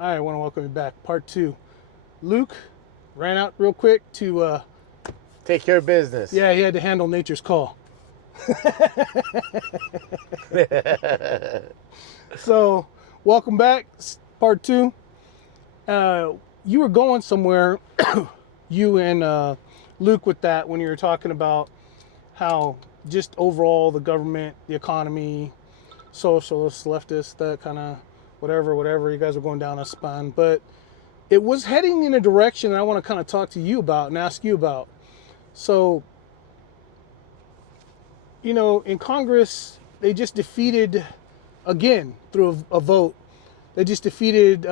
All right, I want to welcome you back. Part 2. Luke ran out real quick to, Take care of business. yeah, he had to handle nature's call. So, welcome back. Part 2. You were going somewhere, you and Luke, with that when you were talking about how just overall the government, the economy, socialists, leftists, that kind of whatever, you guys are going down a spine. But it was heading in a direction that I want to kind of talk to you about and ask you about. So, you know, in Congress, they just defeated, again, through a vote, they just defeated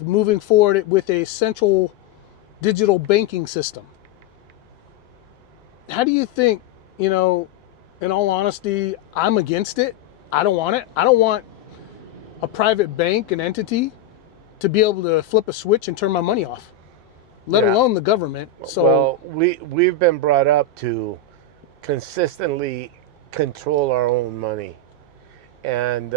moving forward with a central digital banking system. How do you think, you know, in all honesty, I'm against it. I don't want it. I don't want a private bank, an entity, to be able to flip a switch and turn my money off, let alone the government. So, well, we've been brought up to consistently control our own money, and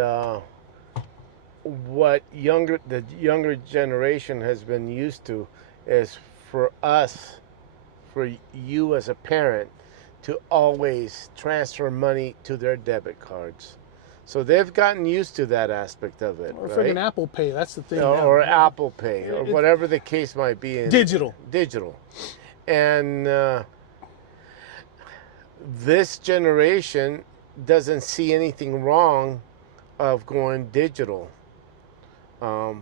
what the younger generation has been used to is for you as a parent, to always transfer money to their debit cards. So they've gotten used to that aspect of it, or right? friggin' Apple Pay, that's the thing. Or Apple Pay, or whatever the case might be. Digital. And this generation doesn't see anything wrong of going digital. The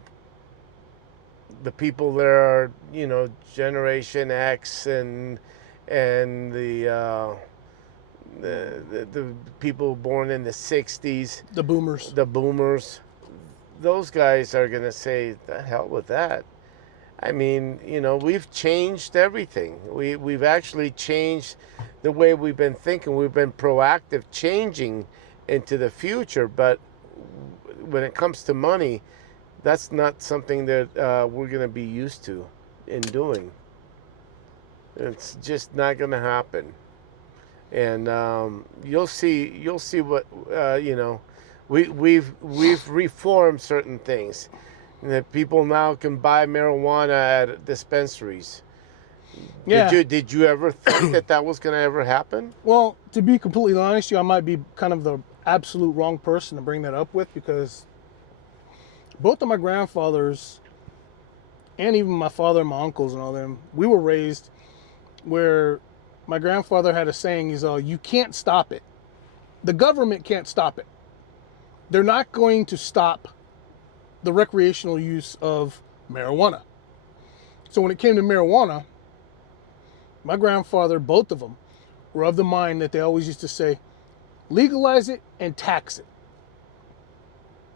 people there are, you know, Generation X and the people born in the 60s. The boomers. Those guys are going to say, the hell with that. I mean, you know, we've changed everything. We've actually changed the way we've been thinking. We've been proactive, changing into the future. But when it comes to money, that's not something that we're going to be used to in doing. It's just not going to happen. And you'll see what you know. We've reformed certain things. That people now can buy marijuana at dispensaries. Yeah. Did you ever think that was going to ever happen? Well, to be completely honest, I might be kind of the absolute wrong person to bring that up with, because both of my grandfathers and even my father and my uncles and all them, we were raised where my grandfather had a saying, he's all, you can't stop it. The government can't stop it. They're not going to stop the recreational use of marijuana. So when it came to marijuana, my grandfather, both of them, were of the mind that they always used to say, legalize it and tax it.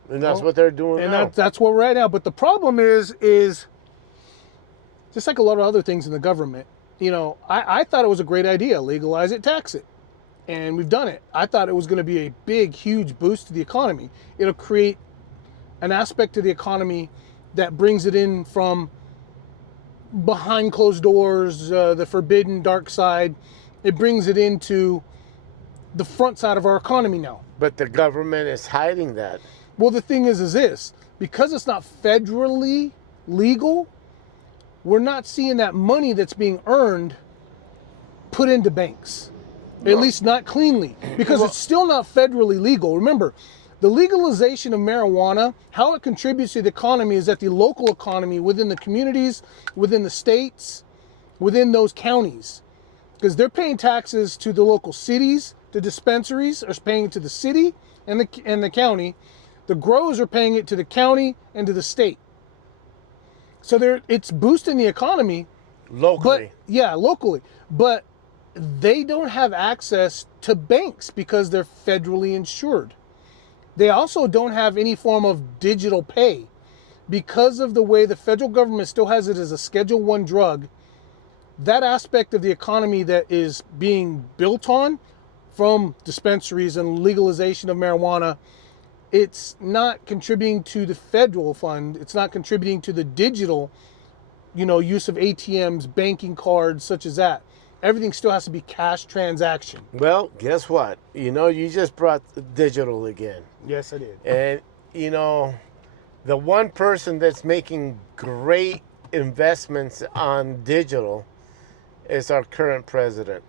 And that's what they're doing now. And that's where we're at now. But the problem is just like a lot of other things in the government, you know, I thought it was a great idea, legalize it, tax it. And we've done it. I thought it was going to be a big, huge boost to the economy. It'll create an aspect to the economy that brings it in from behind closed doors, the forbidden dark side. It brings it into the front side of our economy now. But the government is hiding that. Well, the thing is this, because it's not federally legal, we're not seeing that money that's being earned put into banks. At least not cleanly, because it's still not federally legal. Remember, the legalization of marijuana, how it contributes to the economy is that the local economy within the communities, within the states, within those counties, because they're paying taxes to the local cities, the dispensaries are paying it to the city and the county. The growers are paying it to the county and to the state. So it's boosting the economy. Locally. Locally. But they don't have access to banks because they're federally insured. They also don't have any form of digital pay because of the way the federal government still has it as a Schedule I drug. That aspect of the economy that is being built on from dispensaries and legalization of marijuana, it's not contributing to the federal fund. It's not contributing to the digital, use of ATMs, banking cards, such as that. Everything still has to be cash transaction. Well, guess what? You just brought digital again. Yes, I did. And, the one person that's making great investments on digital is our current president.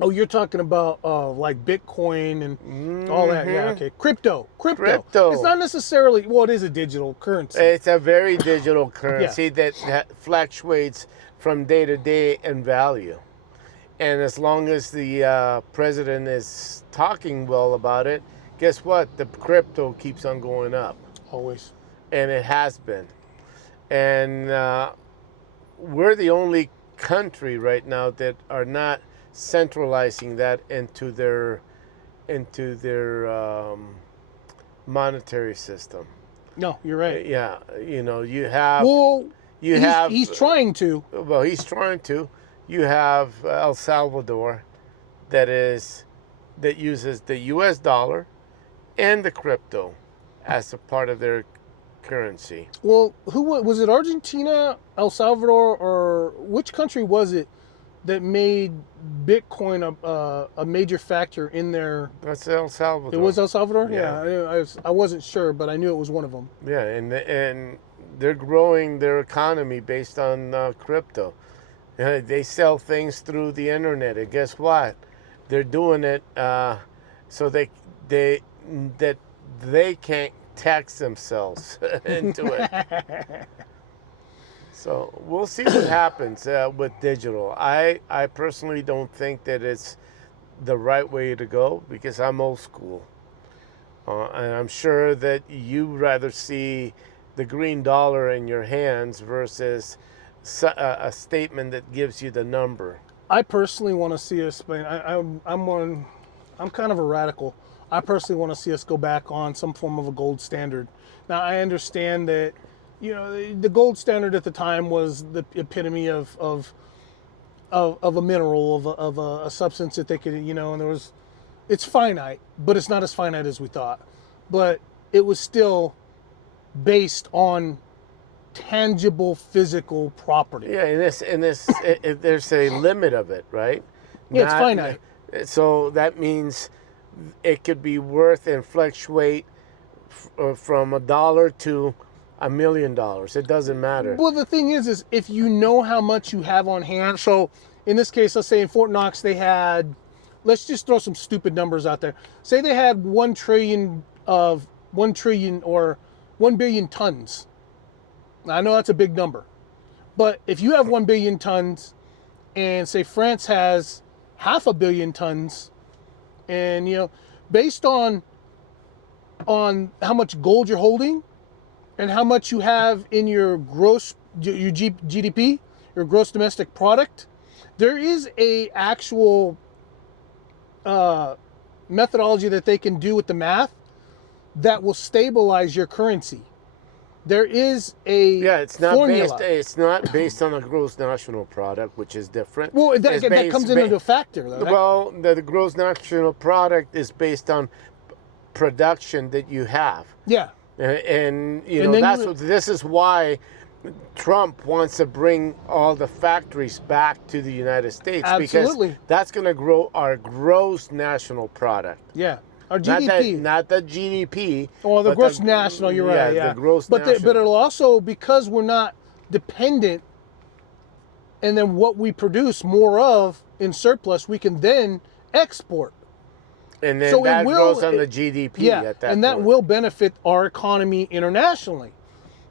Oh, you're talking about like Bitcoin and all that. Yeah, okay. Crypto. Crypto. It's not necessarily, well, it is a digital currency. It's a very digital currency that fluctuates from day to day in value. And as long as the president is talking well about it, guess what? The crypto keeps on going up. Always. And it has been. And we're the only country right now that are not centralizing that into their monetary system. No, you're right. Yeah, you know, you have. Well, Well, he's trying to. Well, he's trying to. You have El Salvador, that uses the U.S. dollar and the crypto as a part of their currency. Well, who was it? Argentina, El Salvador, or which country was it that made Bitcoin a major factor in their? That's El Salvador. It was El Salvador. Yeah. I wasn't sure, but I knew it was one of them. Yeah, and they're growing their economy based on crypto. They sell things through the internet, and guess what? They're doing it so they can't tax themselves into it. So we'll see what happens with digital. I personally don't think that it's the right way to go because I'm old school. And I'm sure that you rather see the green dollar in your hands versus a statement that gives you the number. I personally want to see us. I'm kind of a radical. I personally want to see us go back on some form of a gold standard. Now I understand that, you know, the gold standard at the time was the epitome of a mineral, of a substance that they could, you know, and it's finite, but it's not as finite as we thought. But it was still based on tangible physical property. Yeah, in this, there's a limit of it, right? Yeah, it's finite. So that means it could be worth and fluctuate from $1 to $1 million. It doesn't matter. Well, the thing is if you know how much you have on hand. So in this case, let's say in Fort Knox they had, let's just throw some stupid numbers out there. Say they had 1 trillion or 1 billion tons. I know that's a big number, but if you have 1 billion tons and say France has 500 million tons, and, you know, based on how much gold you're holding and how much you have in your GDP, your gross domestic product, there is a actual methodology that they can do with the math that will stabilize your currency. There is a formula. It's not based on a gross national product, which is different. Well, that comes into a factor, though. Well, the gross national product is based on production that you have. Yeah. And you know, this is why Trump wants to bring all the factories back to the United States. Absolutely. Because that's going to grow our gross national product. Yeah. Our GDP. Not the GDP. Oh, the gross national, you're right. Yeah, the gross national. But it'll also, because we're not dependent, and then what we produce more of in surplus, we can then export. And then that grows on the GDP at that point. And that will benefit our economy internationally.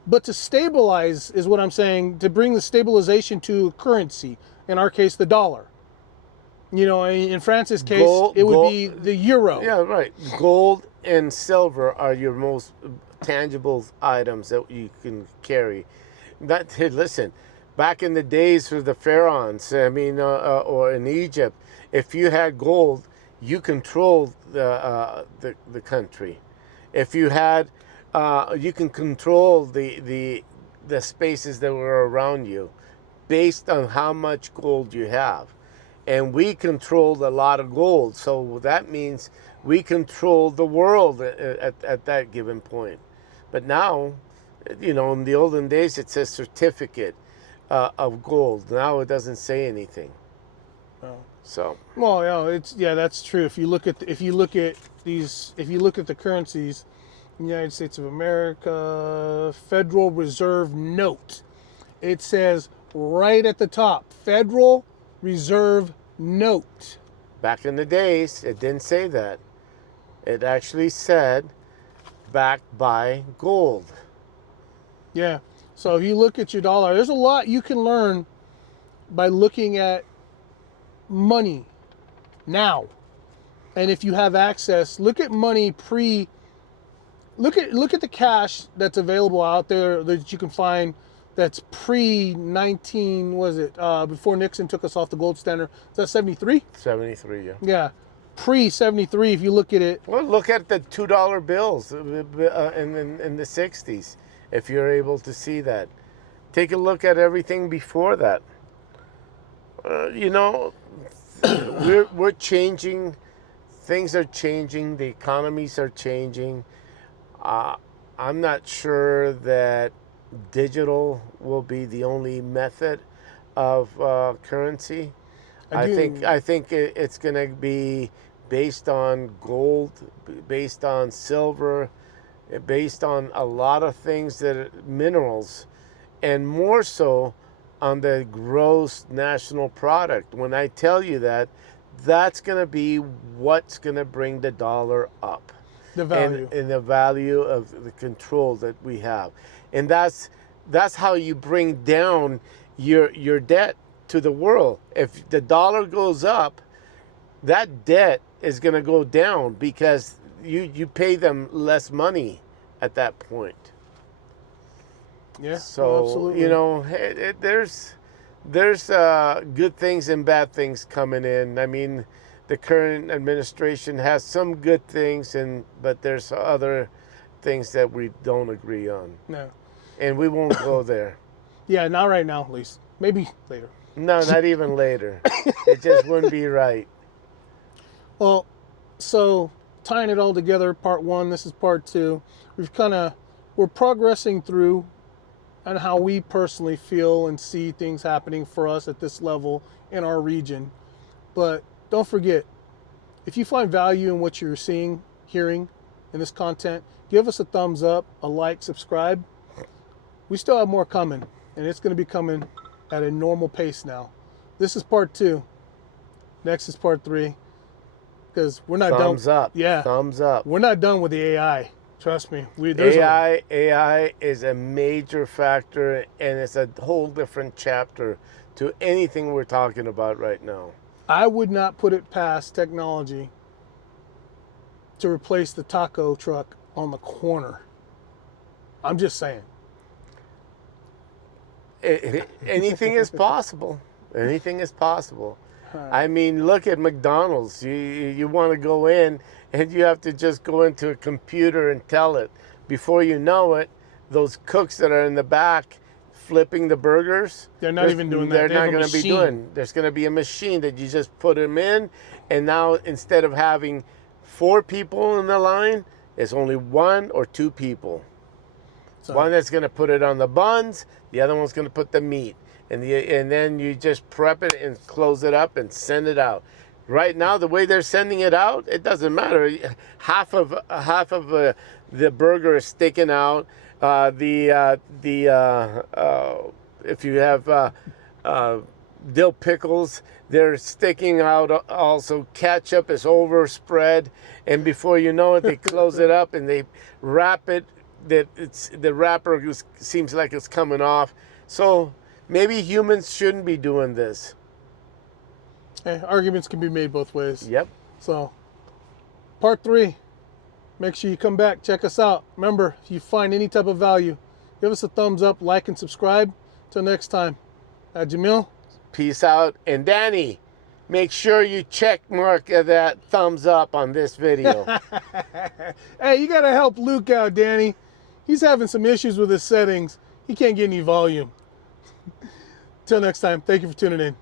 But to stabilize is what I'm saying, to bring the stabilization to currency, in our case, the dollar. You know, in France's case, it would be the euro. Yeah, right. Gold and silver are your most tangible items that you can carry. Hey, listen, back in the days for the pharaohs, or in Egypt, if you had gold, you controlled the country. If you had, you can control the spaces that were around you, based on how much gold you have. And we controlled a lot of gold, so that means we control the world at that given point. But now, you know, in the olden days, it says certificate of gold. Now it doesn't say anything. Oh. So. Well, yeah, that's true. If you look at the currencies, United States of America, Federal Reserve note. It says right at the top, Federal Reserve note. Back in the days, it didn't say that. It actually said backed by gold. Yeah. So if you look at your dollar, there's a lot you can learn by looking at money now. And if you have access, look at money look at the cash that's available out there that you can find that's pre-19, was it, before Nixon took us off the gold standard. Is that 73? 73, yeah. Yeah. Pre-73, if you look at it. Well, look at the $2 bills in the 60s, if you're able to see that. Take a look at everything before that. You know, we're changing. Things are changing. The economies are changing. I'm not sure that digital will be the only method of currency. I think it's going to be based on gold, based on silver, based on a lot of things that are minerals, and more so on the gross national product. When I tell you that, that's going to be what's going to bring the dollar up. The value. And the value of the control that we have. And that's how you bring down your debt to the world. If the dollar goes up, that debt is going to go down because you pay them less money at that point. Yeah, So, absolutely. you know, there's good things and bad things coming in. I mean, the current administration has some good things, but there's other things that we don't agree on. No. And we won't go there. Yeah, not right now, at least. Maybe later. No, not even later. It just wouldn't be right. Well, so tying it all together, part one, this is part two. We're progressing through and how we personally feel and see things happening for us at this level in our region. But don't forget, if you find value in what you're seeing, hearing in this content, give us a thumbs up, a like, subscribe. We still have more coming, and it's going to be coming at a normal pace now. This is part two. Next is part three. Because we're not done. Thumbs up. Yeah. Thumbs up. We're not done with the AI. Trust me. AI is a major factor, and it's a whole different chapter to anything we're talking about right now. I would not put it past technology to replace the taco truck on the corner. I'm just saying. Anything is possible. Anything is possible. I mean, look at McDonald's. You want to go in, and you have to just go into a computer and tell it. Before you know it, those cooks that are in the back flipping the burgers, they're not even doing that. They're not going to be doing. There's going to be a machine that you just put them in, and now instead of having 4 people in the line, it's only 1 or 2 people. So, one that's going to put it on the buns, the other one's going to put the meat. And then you just prep it and close it up and send it out. Right now, the way they're sending it out, it doesn't matter. Half of the burger is sticking out. If you have dill pickles, they're sticking out. Also, ketchup is overspread, and before you know it, they close it up and they wrap it. The wrapper seems like it's coming off. So maybe humans shouldn't be doing this. Hey, arguments can be made both ways. Yep. So, part 3. Make sure you come back, check us out. Remember, if you find any type of value, give us a thumbs up, like, and subscribe. Till next time. Jamil. Peace out. And Danny, make sure you check mark that thumbs up on this video. Hey, you got to help Luke out, Danny. He's having some issues with his settings. He can't get any volume. Till next time, thank you for tuning in.